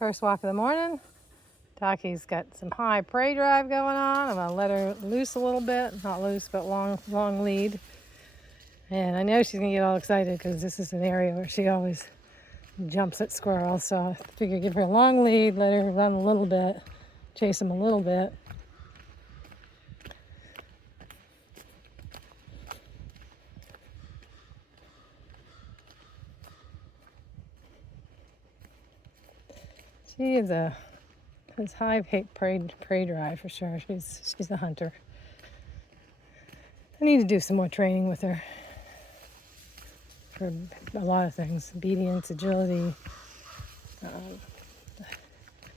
First walk of the morning. Taki's got some high prey drive going on. I'm gonna let her loose a little bit. Not loose, but long lead. And I know she's gonna get all excited because this is an area where she always jumps at squirrels. So I figure give her a long lead, let her run a little bit, chase them a little bit. She has high prey drive for sure. She's a hunter. I need to do some more training with her for a lot of things: obedience, agility.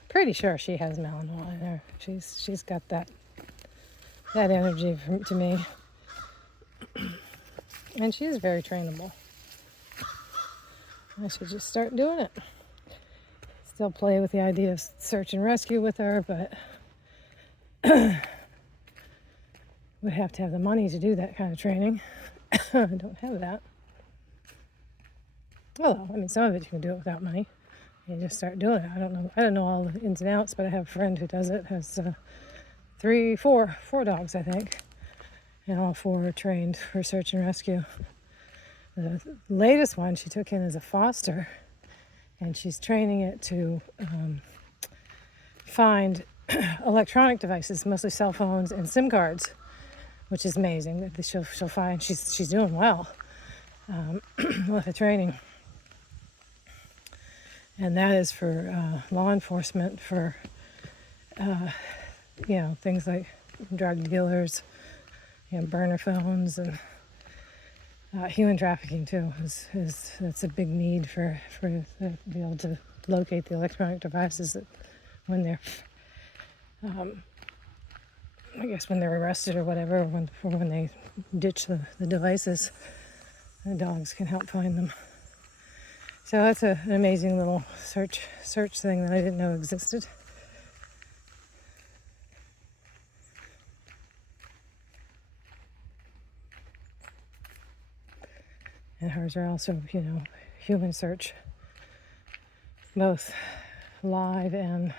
Pretty sure she has Malinois in her. She's got that energy to me, and she is very trainable. I should just start doing it. Still play with the idea of search and rescue with her, but would have to have the money to do that kind of training. I don't have that. Although, I mean, some of it you can do it without money. You just start doing it. I don't know all the ins and outs, but I have a friend who does it. Has four dogs, I think, and all four are trained for search and rescue. The latest one she took in as a foster, and she's training it to find electronic devices, mostly cell phones and SIM cards, which is amazing. That she'll find she's doing well with the training, and that is for law enforcement, for things like drug dealers, burner phones, and human trafficking too. That's a big need for to be able to locate the electronic devices that when they're when they're arrested or whatever, when they ditch the devices, the dogs can help find them. So that's an amazing little search thing that I didn't know existed. And hers are also, human search, both live and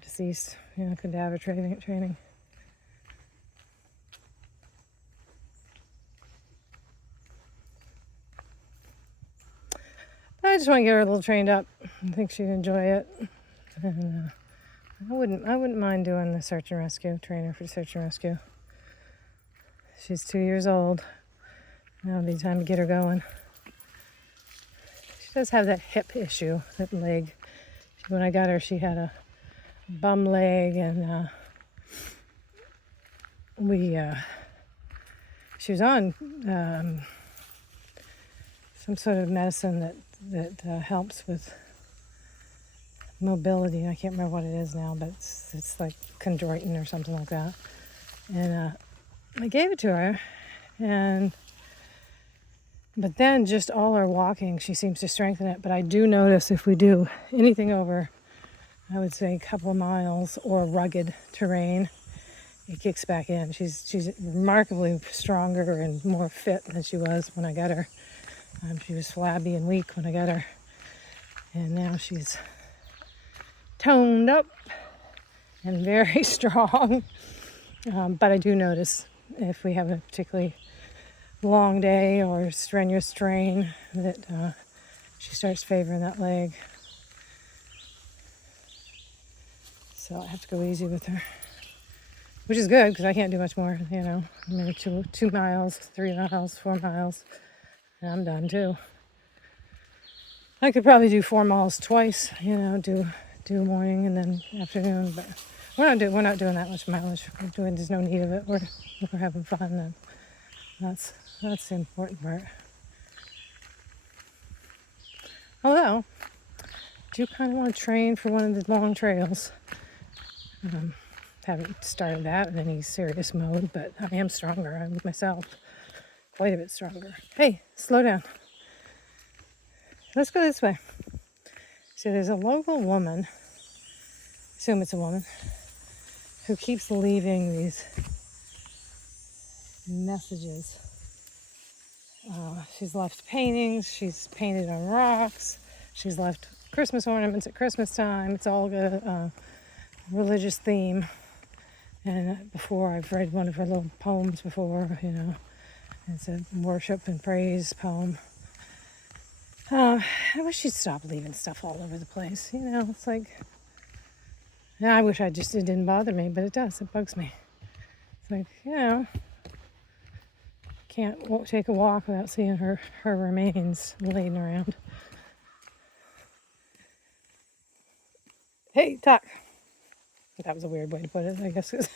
deceased, cadaver training. I just want to get her a little trained up. I think she'd enjoy it, and I wouldn't mind doing the search and rescue, trainer for search and rescue. She's 2 years old. Now would be time to get her going. She does have that hip issue, that leg. When I got her, she had a bum leg, and she was on some sort of medicine that helps with mobility. I can't remember what it is now, but it's like chondroitin or something like that. And I gave it to her, but then just all our walking, she seems to strengthen it. But I do notice if we do anything over, I would say, a couple of miles or rugged terrain, it kicks back in. She's remarkably stronger and more fit than she was when I got her. She was flabby and weak when I got her, and now she's toned up and very strong. But I do notice if we have a particularly long day or strenuous train that she starts favoring that leg. So I have to go easy with her, which is good because I can't do much more. Maybe 2 miles, 3 miles, 4 miles, and I'm done too. I could probably do 4 miles twice. Do morning and then afternoon, but we're not doing that much mileage. There's no need of it. We're having fun, and that's the important part. Although, I do kind of want to train for one of the long trails. Haven't started that in any serious mode, but I am stronger. I'm myself quite a bit stronger. Hey, slow down. Let's go this way. So there's a local woman, assume it's a woman, who keeps leaving these messages. She's left paintings, she's painted on rocks, she's left Christmas ornaments at Christmas time. It's all got a religious theme. And before, I've read one of her little poems before, it's a worship and praise poem. I wish she'd stop leaving stuff all over the place. It's like, I wish it didn't bother me, but it does. It bugs me. It's like, won't take a walk without seeing her remains laying around. Hey, Tuck. That was a weird way to put it, I guess, because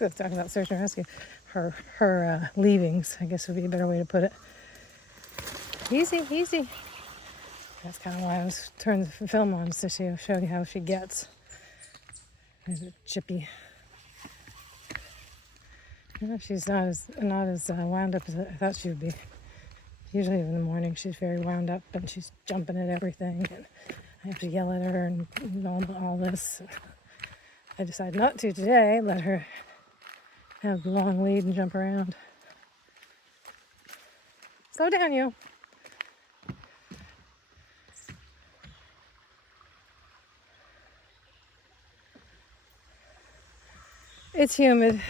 I'm talking about search and rescue. Her leavings, I guess, would be a better way to put it. Easy, easy. That's kind of why I was turning the film on, to show you how she gets. There's a chippy. She's not as wound up as I thought she would be. Usually in the morning she's very wound up and she's jumping at everything, and I have to yell at her and all this. I decided not to today. Let her have the long lead and jump around. Slow down, you. It's humid.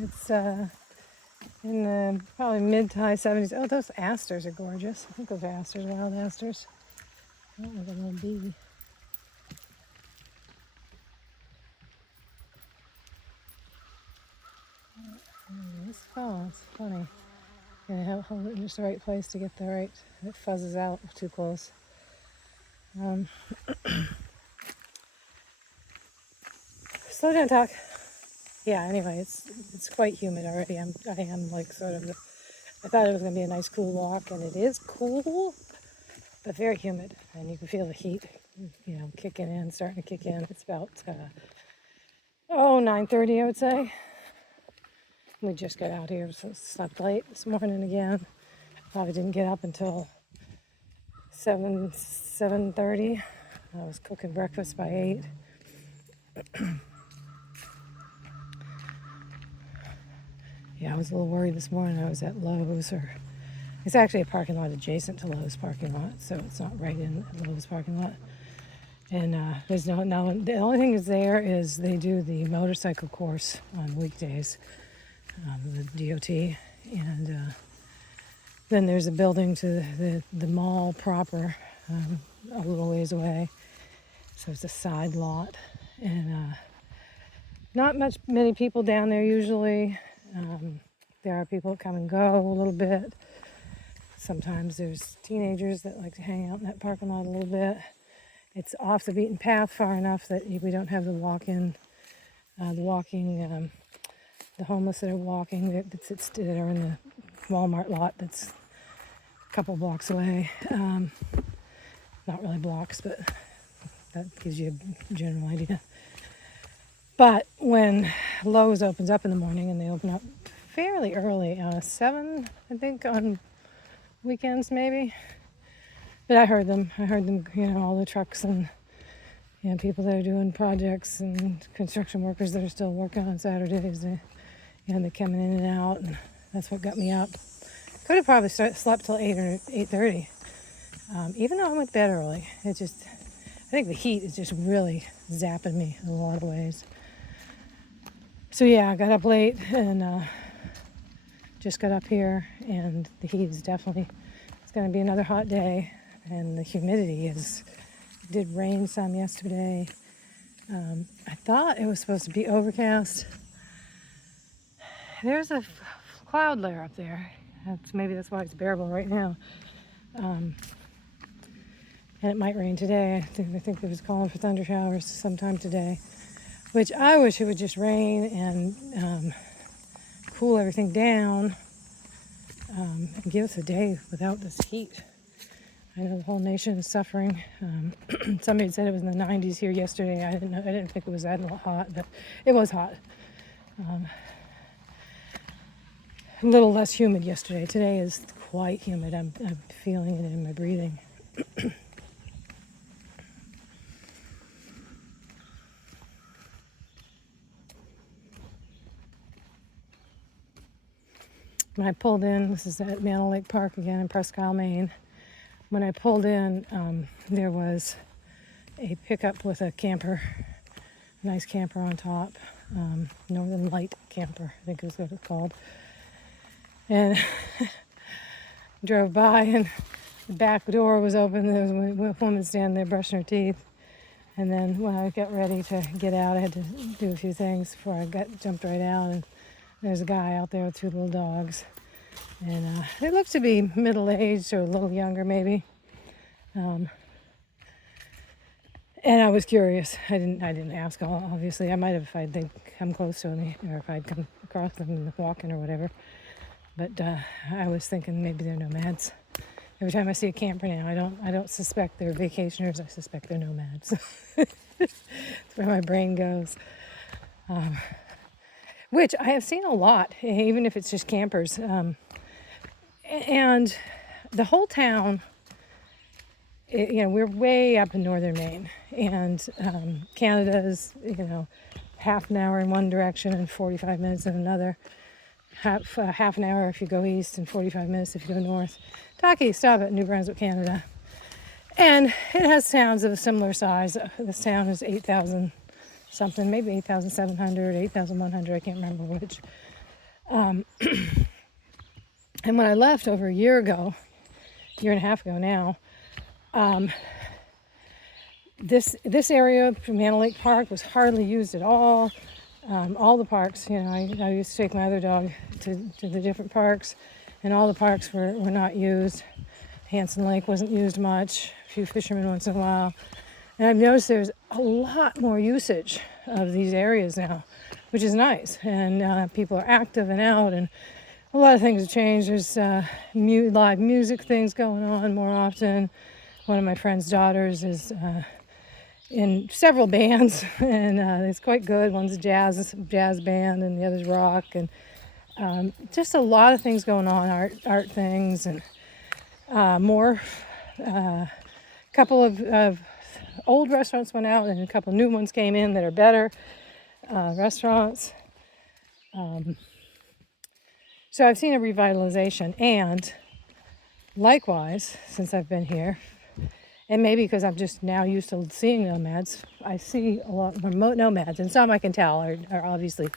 It's in the probably mid to high 70s. Oh, those asters are gorgeous. I think those are asters, wild asters. Oh, there's a little bee. This fall, it's funny. Gonna hold it in just the right place to get the right. It fuzzes out too close. Slow down, Talk. Yeah. Anyway, it's quite humid already. I am like sort of. I thought it was gonna be a nice cool walk, and it is cool, but very humid, and you can feel the heat, kicking in, starting to kick in. It's about 9:30, I would say. We just got out here, so slept late this morning again. Probably didn't get up until 7:30. I was cooking breakfast by 8. Yeah, I was a little worried this morning. I was at Lowe's, it's actually a parking lot adjacent to Lowe's parking lot, so it's not right in Lowe's parking lot. And there's the only thing is there is they do the motorcycle course on weekdays, the DOT, and then there's a building to the mall proper, a little ways away. So it's a side lot, and not many people down there usually. There are people that come and go a little bit. Sometimes there's teenagers that like to hang out in that parking lot a little bit. It's off the beaten path far enough that we don't have the homeless that are walking that are in the Walmart lot that's a couple blocks away. Not really blocks, but that gives you a general idea. But when Lowe's opens up in the morning, and they open up fairly early, 7, I think, on weekends maybe. But I heard them, all the trucks and people that are doing projects and construction workers that are still working on Saturdays. They're coming in and out, and that's what got me up. Could have probably slept till 8 or 8:30, even though I went to bed early. I think the heat is just really zapping me in a lot of ways. So yeah, I got up late and just got up here, and the heat is definitely, it's going to be another hot day, and the humidity did rain some yesterday. I thought it was supposed to be overcast. There's a cloud layer up there. Maybe that's why it's bearable right now. And it might rain today. I think it was calling for thunder showers sometime today, which I wish it would just rain and cool everything down and give us a day without this heat. I know the whole nation is suffering. Somebody said it was in the 90s here yesterday. I didn't think it was that hot, but it was hot. A little less humid yesterday. Today is quite humid. I'm feeling it in my breathing. When I pulled in, this is at Mantle Lake Park again in Presque Isle, Maine. when I pulled in, there was a pickup with a camper, a nice camper on top, Northern Light camper, I think is what it's called. And drove by, and the back door was open. There was a woman standing there brushing her teeth. And then when I got ready to get out, I had to do a few things before I jumped right out. And there's a guy out there with two little dogs. And they look to be middle-aged or a little younger maybe. And I was curious. I didn't ask, obviously. I might have if they'd come close to me or if I'd come across them walking or whatever. But I was thinking maybe they're nomads. Every time I see a camper now, I don't suspect they're vacationers. I suspect they're nomads. That's where my brain goes. Which I have seen a lot, even if it's just campers. And the whole town, we're way up in northern Maine. And Canada's, half an hour in one direction and 45 minutes in another. Half an hour if you go east and 45 minutes if you go north. Taki, stop at New Brunswick, Canada. And it has towns of a similar size. This town is 8,000 something, maybe 8,700, 8,100, I can't remember which. And when I left over a year and a half ago now, this area from Manor Lake Park was hardly used at all. All the parks, I used to take my other dog to the different parks, and all the parks were not used. Hanson Lake wasn't used much, a few fishermen once in a while. And I've noticed there's a lot more usage of these areas now, which is nice. And people are active and out, and a lot of things have changed. There's live music things going on more often. One of my friend's daughters is in several bands, and it's quite good. One's a jazz band, and the other's rock, and just a lot of things going on, art things, and more. Couple of old restaurants went out, and a couple of new ones came in that are better restaurants. So I've seen a revitalization, and likewise, since I've been here, and maybe because I'm just now used to seeing nomads, I see a lot more nomads. And some I can tell are obviously,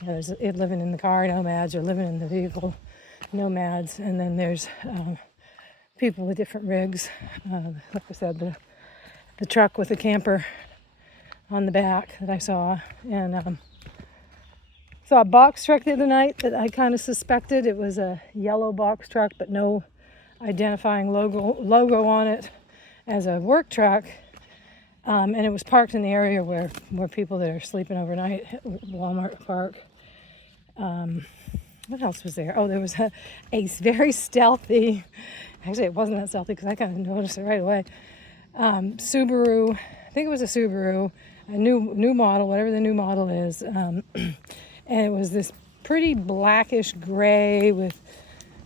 there's living in the car nomads or living in the vehicle nomads. And then there's people with different rigs. Like I said, the truck with the camper on the back that I saw. And saw a box truck the other night that I kind of suspected. It was a yellow box truck, but no identifying logo on it as a work truck, and it was parked in the area where people that are sleeping overnight at Walmart Park. What else was there? Oh, there was a very stealthy, actually it wasn't that stealthy because I kind of noticed it right away, Subaru, I think it was a Subaru, a new model, whatever the new model is, and it was this pretty blackish gray with,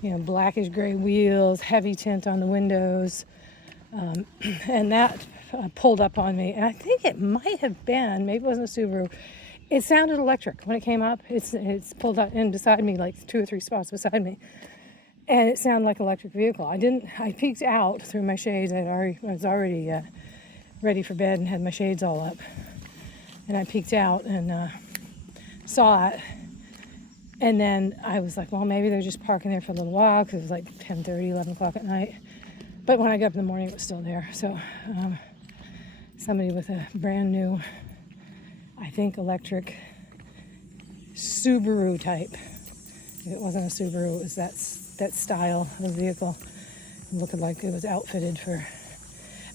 blackish gray wheels, heavy tint on the windows. And that pulled up on me. And I think it might have been, maybe it wasn't a Subaru. It sounded electric when it came up. It's pulled up in beside me, like 2 or 3 spots beside me. And it sounded like an electric vehicle. I peeked out through my shades. I was already ready for bed and had my shades all up. And I peeked out and saw it. And then I was like, well, maybe they're just parking there for a little while because it was like 10:30, 11 o'clock at night. But when I got up in the morning, it was still there. So somebody with a brand new, I think, electric Subaru type. If it wasn't a Subaru, it was that style of vehicle. It looked like it was outfitted for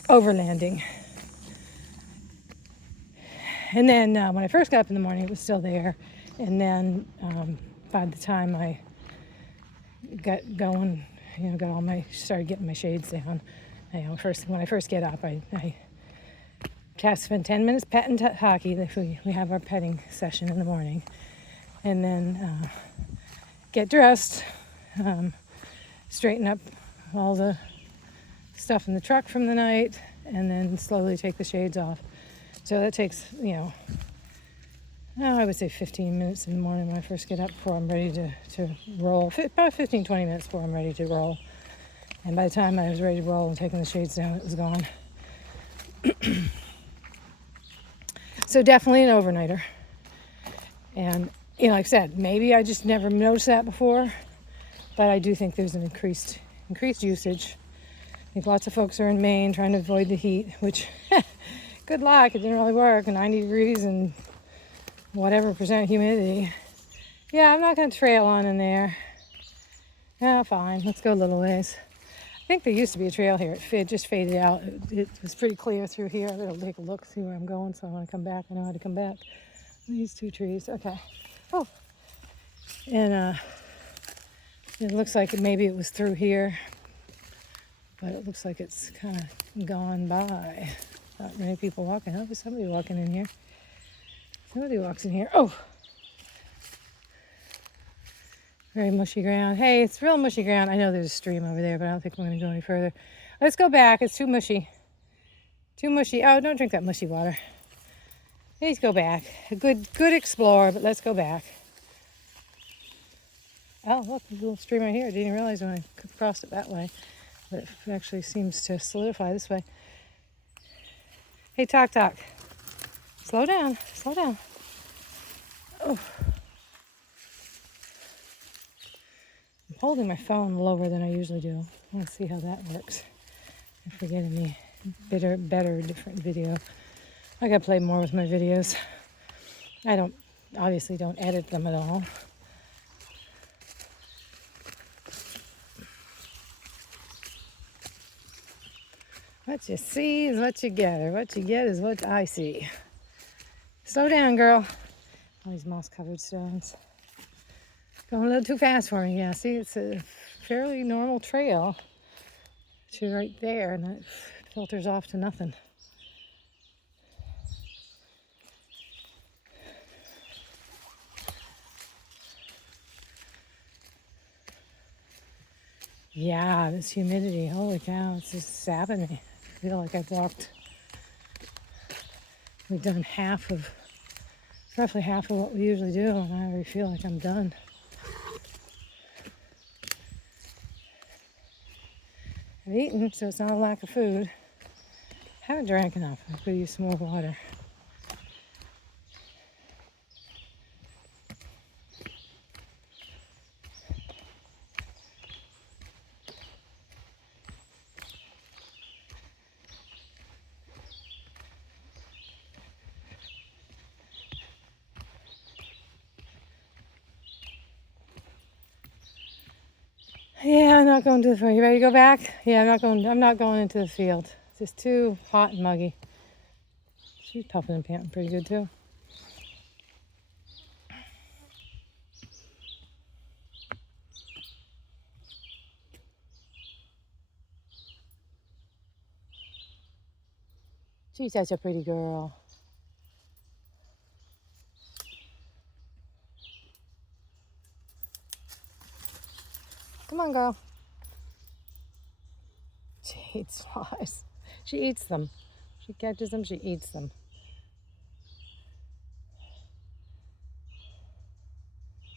overlanding. And then when I first got up in the morning, it was still there. And then by the time I got going, started getting my shades down. When I first get up, I spend 10 minutes petting Taki. We have our petting session in the morning, and then get dressed, straighten up all the stuff in the truck from the night, and then slowly take the shades off. So that takes, I would say 15 minutes in the morning when I first get up before I'm ready to roll. About 15, 20 minutes before I'm ready to roll. And by the time I was ready to roll and taking the shades down, it was gone. So definitely an overnighter. And, like I said, maybe I just never noticed that before, but I do think there's an increased usage. I think lots of folks are in Maine trying to avoid the heat, which, good luck, it didn't really work. 90 degrees and whatever percent humidity. Yeah, I'm not going to trail on in there. Yeah, fine, let's go a little ways. I think there used to be a trail here. It just faded out. It was pretty clear through here. I'm going to take a look, see where I'm going, so I want to come back. I know how to come back. These two trees, okay. Oh, and it looks like maybe it was through here, but it looks like it's kind of gone by. Not many people walking. Oh, there's somebody walking in here. Somebody walks in here. Oh, very mushy ground. Hey, it's real mushy ground. I know there's a stream over there, but I don't think we're going to go any further. Let's go back. It's too mushy. Too mushy. Oh, don't drink that mushy water. Please go back. A good explorer, but let's go back. Oh, look, there's a little stream right here. I didn't realize when I crossed it that way, but it actually seems to solidify this way. Hey, Talk. Slow down. Oh. I'm holding my phone lower than I usually do. I want to see how that works. If we get any better, different video. I gotta play more with my videos. I obviously don't edit them at all. What you see is what you get, or what you get is what I see. Slow down, girl. All these moss-covered stones. Going a little too fast for me. Yeah, see, it's a fairly normal trail to right there, and it filters off to nothing. Yeah, this humidity, holy cow, it's just sapping me. I feel like we've done roughly half of what we usually do, and I already feel like I'm done. I've eaten, so it's not a lack of food. I haven't drank enough. I could use some more water. Yeah, I'm not going to the field. You ready to go back? Yeah, I'm not going into the field. It's just too hot and muggy. She's puffing and panting pretty good too. She's such a pretty girl. Come on, girl. She hates flies. She eats them. She catches them, she eats them.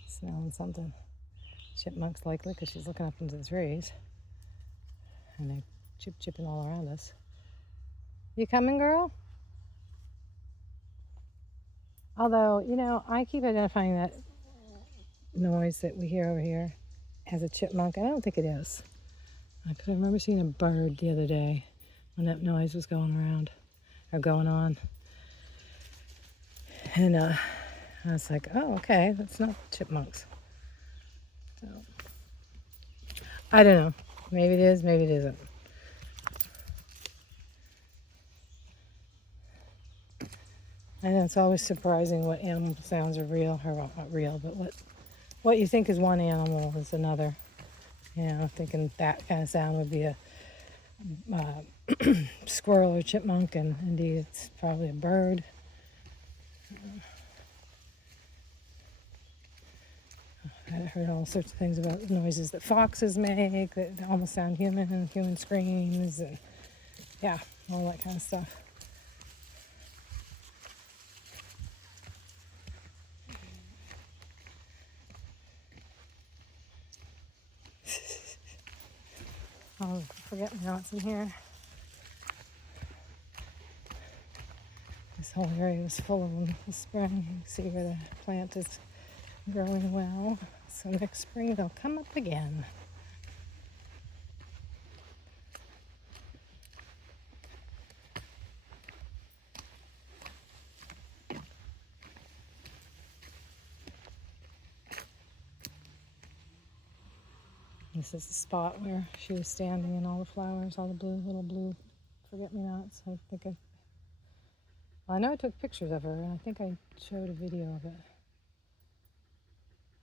Smelling something. Chipmunks likely because she's looking up into the trees. And they're chipping all around us. You coming, girl? Although, I keep identifying that noise that we hear over here as a chipmunk. I don't think it is. I could remember seeing a bird the other day when that noise was going around or going on. And I was like, oh, okay, that's not chipmunks. So, I don't know. Maybe it is, maybe it isn't. I know it's always surprising what animal sounds are real, or well, not real, but what you think is one animal is another. Thinking that kind of sound would be a squirrel or chipmunk, and indeed it's probably a bird. I heard all sorts of things about noises that foxes make that almost sound human, and human screams, and yeah, all that kind of stuff. Oh, forget-me-nots in here. This whole area was full of them this spring. You can see where the plant is growing well. So next spring they'll come up again. This is the spot where she was standing in all the flowers, all the blue, little blue forget-me-nots. I know I took pictures of her, and I think I showed a video of it.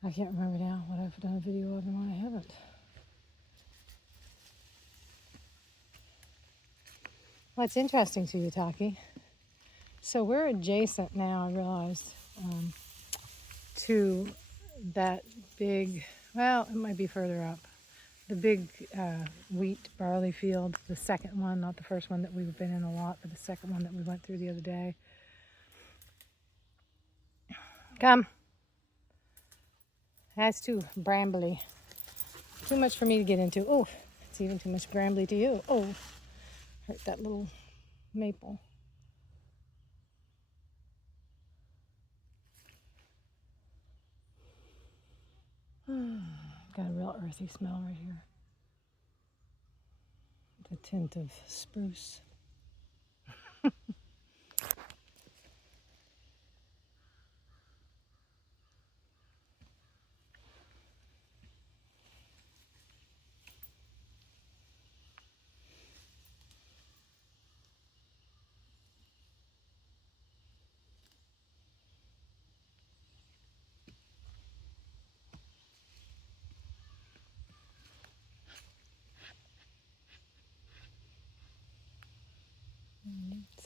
I can't remember now what I've done a video of and what I haven't. What's interesting to you, Taki? So we're adjacent now, I realized, to that big, well, it might be further up, the big wheat barley field, the second one, not the first one that we've been in a lot, but the second one that we went through the other day. Come. That's too brambly. Too much for me to get into. Oh, it's even too much brambly to you. Oh, hurt that little maple. Got a real earthy smell right here. The tint of spruce.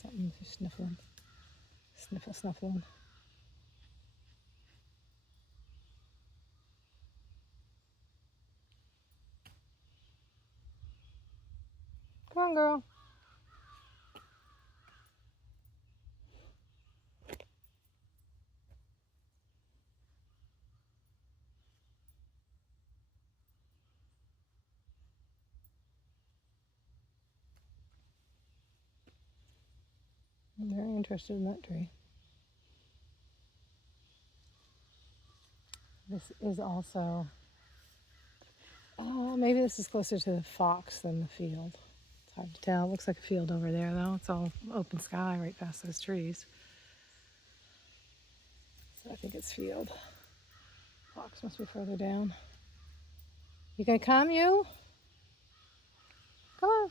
Something for sniffling. Sniffling. Come on, girl. I'm very interested in that tree. This is also, oh, maybe this is closer to the fox than the field. It's hard to tell. It looks like a field over there, though. It's all open sky right past those trees. So I think it's field. Fox must be further down. You gonna come, you? Come on.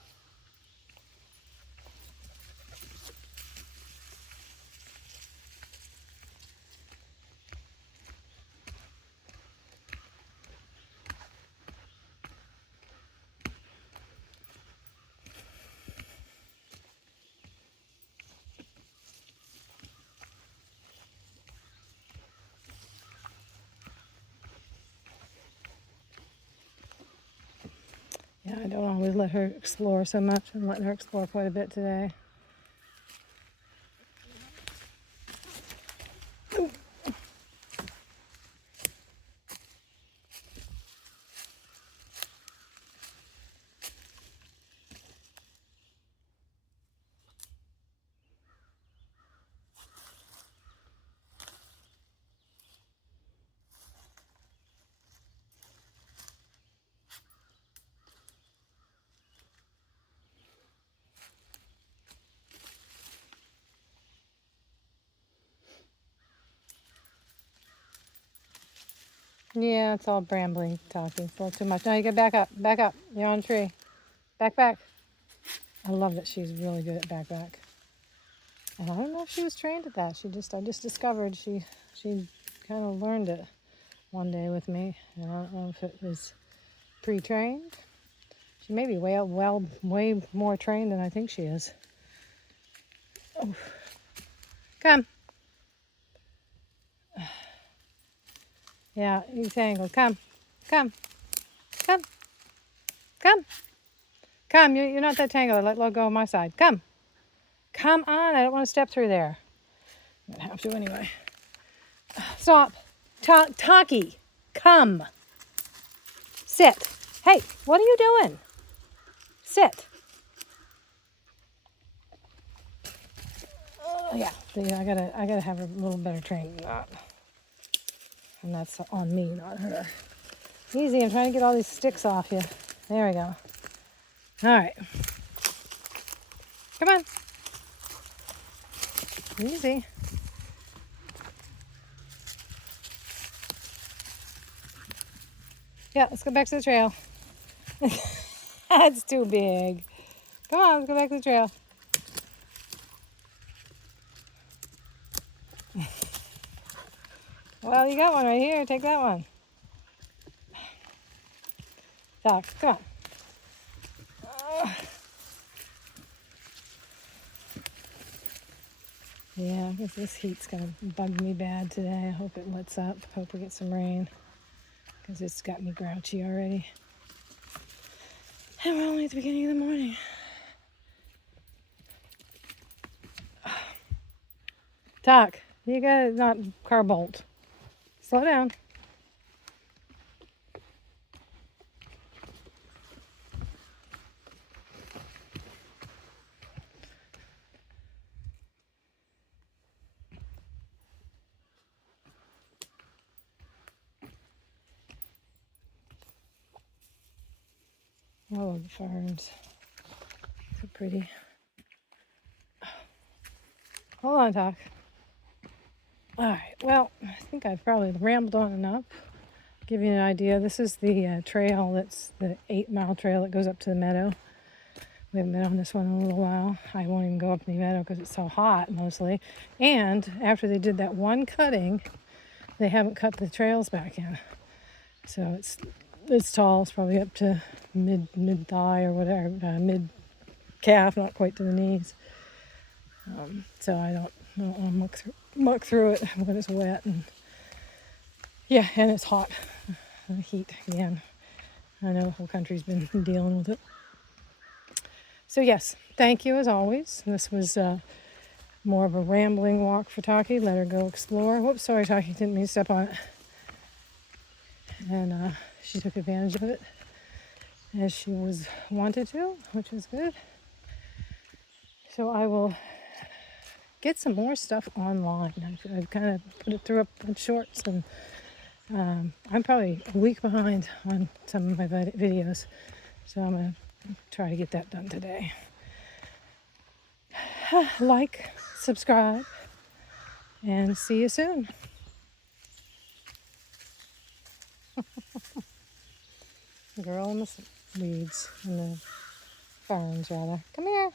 Yeah, I don't always let her explore so much. I'm letting her explore quite a bit today. Yeah, it's all brambly, Taki. It's a little too much. No, you gotta back up. Back up. You're on a tree. Back. I love that she's really good at back. And I don't know if she was trained at that. I just discovered she kind of learned it one day with me. And I don't know if it was pre-trained. She may be way more trained than I think she is. Oh. Come. Yeah, you tangled. Come. You're not that tangled. Let go of my side. Come on. I don't want to step through there. I'm gonna have to anyway. Stop. Taki, come. Sit. Hey, what are you doing? Sit. Oh, yeah, I gotta have a little better training than that. And that's on me, not her. Easy, I'm trying to get all these sticks off you. There we go. All right. Come on. Easy. Yeah, let's go back to the trail. That's too big. Come on, let's go back to the trail. Well, you got one right here. Take that one. Doc, come on. Yeah, I guess this heat's gonna bug me bad today. I hope it lets up. Hope we get some rain, because it's got me grouchy already. And we're only at the beginning of the morning. Doc, you gotta not car bolt. Slow down. I love the ferns. So pretty. Hold on, Doc. All right, well, I think I've probably rambled on enough. Give you an idea. This is the trail, that's the 8-mile trail that goes up to the meadow. We haven't been on this one in a little while. I won't even go up in the meadow because it's so hot mostly. And after they did that one cutting, they haven't cut the trails back in. So it's tall. It's probably up to mid thigh or whatever, mid calf, not quite to the knees. So I don't want to muck through it when it's wet. And yeah, and it's hot. The heat again. I know the whole country's been dealing with it. So yes, thank you as always. This was more of a rambling walk for Taki. Let her go explore. Whoops, sorry Taki, didn't mean to step on it. And she took advantage of it as she was wanted to, which was good. So I will get some more stuff online. I've kind of put it through up on shorts, and I'm probably a week behind on some of my videos. So I'm going to try to get that done today. Like, subscribe, and see you soon. Girl in the weeds, in the ferns rather. Come here.